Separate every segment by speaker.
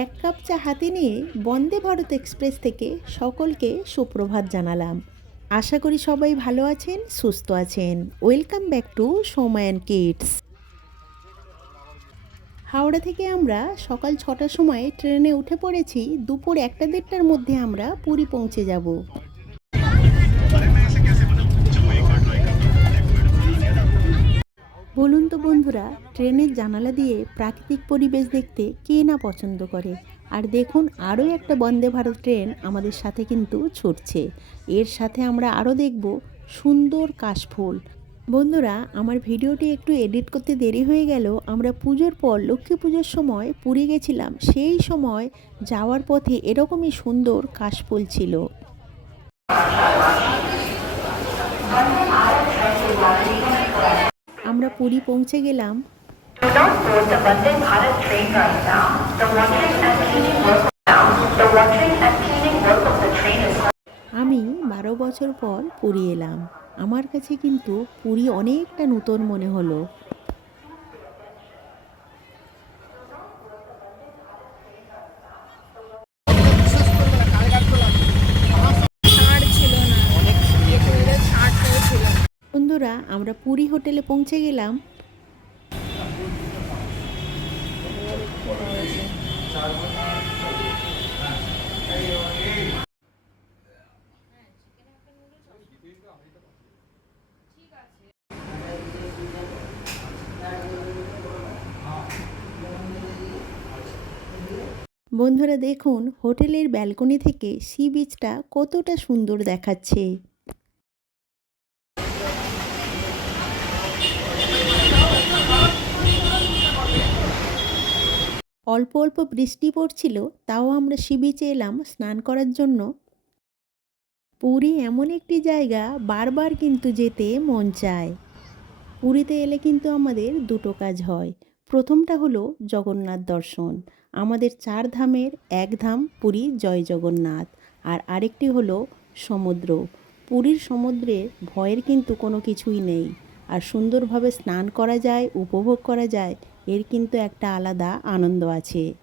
Speaker 1: এক কাপ চা হাতে নিয়ে বন্দে ভারত এক্সপ্রেস থেকে সকলকে সুপ্রভাত জানালাম। আশা করি সবাই ভালো আছেন, সুস্থ আছেন। Welcome back to Somayan kids Howrah থেকে আমরা সকাল ছটার সময় ট্রেনে উঠে পড়েছি। দুপুর একটা দেড়টার মধ্যে আমরা পুরী পৌঁছে যাব। বলুন তো বন্ধুরা, ট্রেনের জানালা দিয়ে প্রাকৃতিক পরিবেশ দেখতে কে না পছন্দ করে? আর দেখুন, আরও একটা বন্দে ভারত ট্রেন আমাদের সাথে কিন্তু ছুটছে। এর সাথে আমরা আরও দেখব সুন্দর কাশফুল। বন্ধুরা, আমার ভিডিওটি একটু এডিট করতে দেরি হয়ে গেল। আমরা পুজোর পর, লক্ষ্মী পুজোর সময় পুরী গেছিলাম। সেই সময় যাওয়ার পথে এরকমই সুন্দর কাশফুল ছিল। The পৌঁছে গেলাম। আমি বারো বছর পর পুরী এলাম। আমার কাছে কিন্তু পুরী অনেকটা নূতন মনে হলো
Speaker 2: ছাড় ছিল না এতে ছাড়টাও ছিল না
Speaker 1: বন্ধুরা, আমরা পুরী হোটেলে পৌঁছে গেলাম। বন্ধুরা, দেখুন, হোটেলের ব্যালকনি থেকে সি বিচটা কতটা সুন্দর দেখাচ্ছে। অল্প অল্প বৃষ্টি পড়ছিল, তাও আমরা সি বিচে এলাম স্নান করার জন্য। পুরী এমন একটি জায়গা, বারবার কিন্তু যেতে মন চায়। পুরীতে এলে কিন্তু আমাদের দুটো কাজ হয়। প্রথমটা হলো জগন্নাথ দর্শন। আমাদের চার ধামের এক ধাম পুরী জয় জগন্নাথ, আর আরেকটি হলো সমুদ্র। পুরীর সমুদ্রে ভয়ের কিন্তু কোনো কিছুই নেই। আর সুন্দরভাবে স্নান করা যায়, উপভোগ করা যায়, এর কিন্তু একটা আলাদা আনন্দ আছে।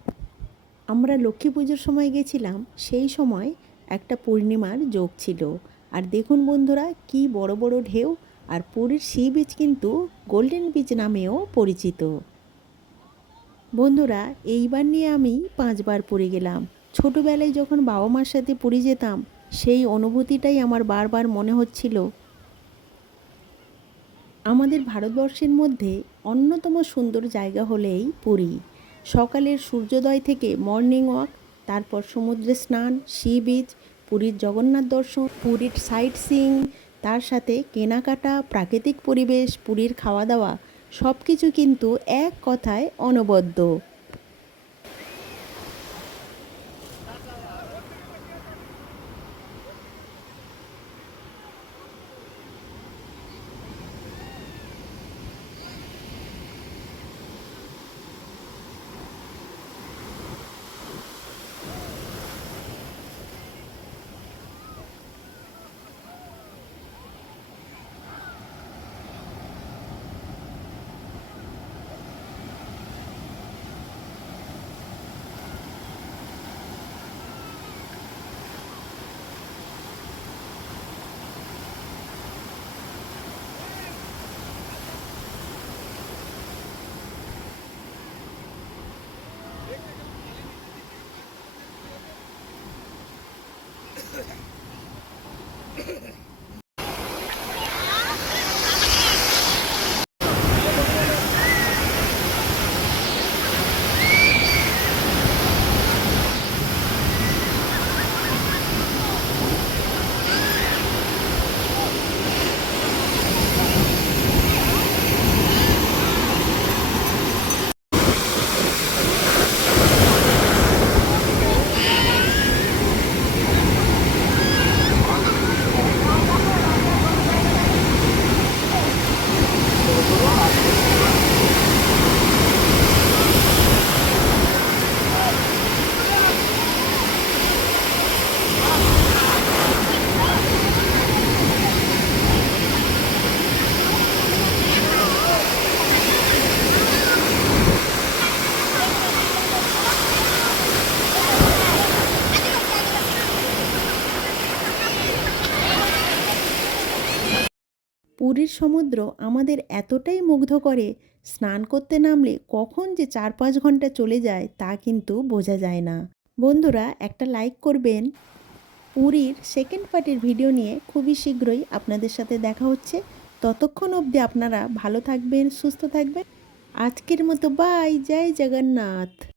Speaker 1: আমরা লক্ষ্মী পুজোর সময় গেছিলাম, সেই সময় একটা পূর্ণিমার যোগ ছিল। আর দেখুন বন্ধুরা, কি বড় বড় ঢেউ, আর পুরীর সি বিচ কিন্তু গোল্ডেন বিচ নামেও পরিচিত। বন্ধুরা, এইবার নিয়ে আমি পাঁচবার পুরী গেলাম। ছোটোবেলায় যখন বাবা মার সাথে পুরী যেতাম, সেই অনুভূতিটাই আমার বারবার মনে হচ্ছিল। আমাদের ভারতবর্ষের মধ্যে অন্যতম সুন্দর জায়গা হলেই পুরী। সকালের সূর্যোদয় থেকে মর্নিং ওয়াক তারপর সমুদ্রে স্নান সি বিচ পুরীর জগন্নাথ দর্শন, পুরীর সাইট সিং তার সাথে কেনাকাটা, প্রাকৃতিক পরিবেশ, পুরীর খাওয়া দাওয়া সব কিছু কিন্তু এক কথায় অনবদ্য। পুরীর সমুদ্র আমাদের এতটাই মুগ্ধ করে, স্নান করতে নামলে কখন যে চার পাঁচ ঘণ্টা চলে যায় তা কিন্তু বোঝা যায় না। বন্ধুরা, একটা লাইক করবেন। পুরীর সেকেন্ড পার্টির ভিডিও নিয়ে খুবই শীঘ্রই আপনাদের সাথে দেখা হচ্ছে। ততক্ষণ অবধি আপনারা ভালো থাকবেন, সুস্থ থাকবেন। আজকের মতো বাই জয় জগন্নাথ।